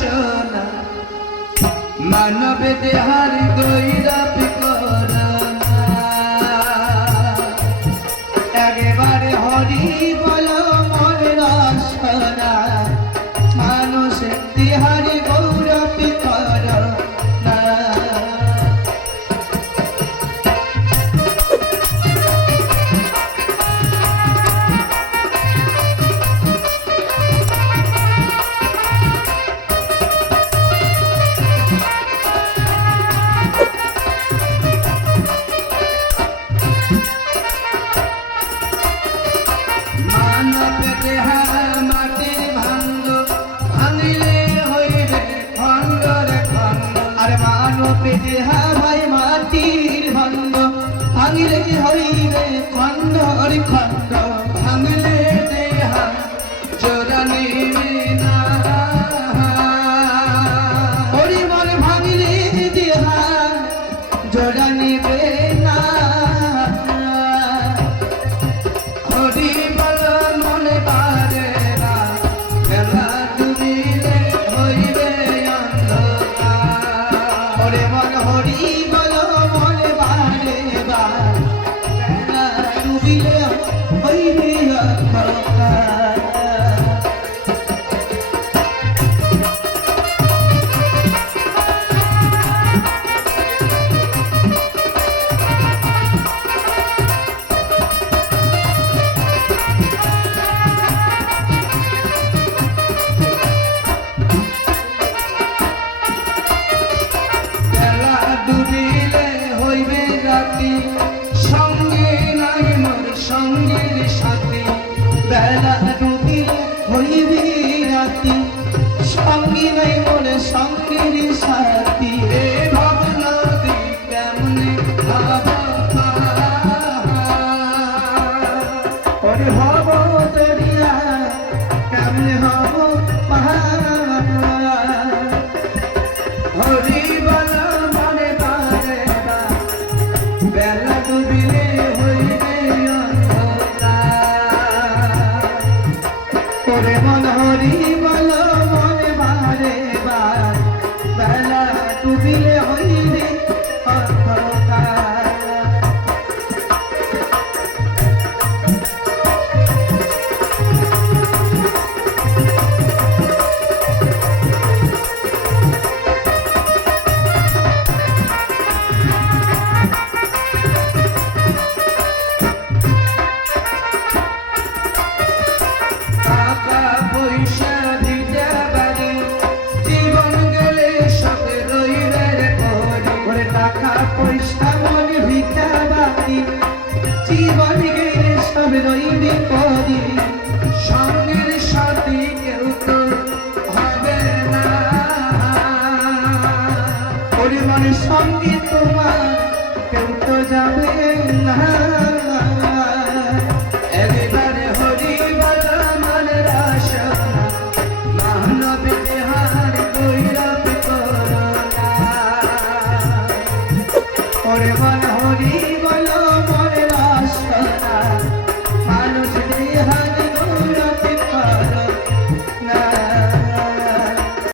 রসনা মানব দেহার গৈরব করনা একবারে হরি বল মন রসনা মানুষ দেহার গৌরব করনা দেহা ভাই মাটির ভঙ্গ ভাঙিলে হইবে খণ্ড খণ্ড ভাঙলে দেহা জোড়া নেবে না হরি মন ভাঙিলে দেহা জোড়া নেবে না হরি বল মনে বারে না খেলা ডুবিলে হইবে হরি বল মনে বারে ডুবিলে হইবে সঙ্গে নাই মোর সঙ্গের সাথী বেলা ডুবিলে হইবে রাতি সঙ্গে নাই মোর সঙ্গের সাথী এ ভাবনা দি কেমনে ওরে হব দরিয়া কেমনে হব হরি বল মনে বারে বেলা ডুবিলে হইবে ওরে মন হরি বল মনে বারে বেলা ডুবিলে হইবে টাকা পয়সা মনে ভিটা বাকি জীবন গেলে সব রইবে পরি সঙ্গের সাথী কেউ তো হবে না পরিমাণের সঙ্গে তোমার কেউ তো যাবে না এবারে হরি বল মন রসনা মানব দেহার গৈরব করনা ওরে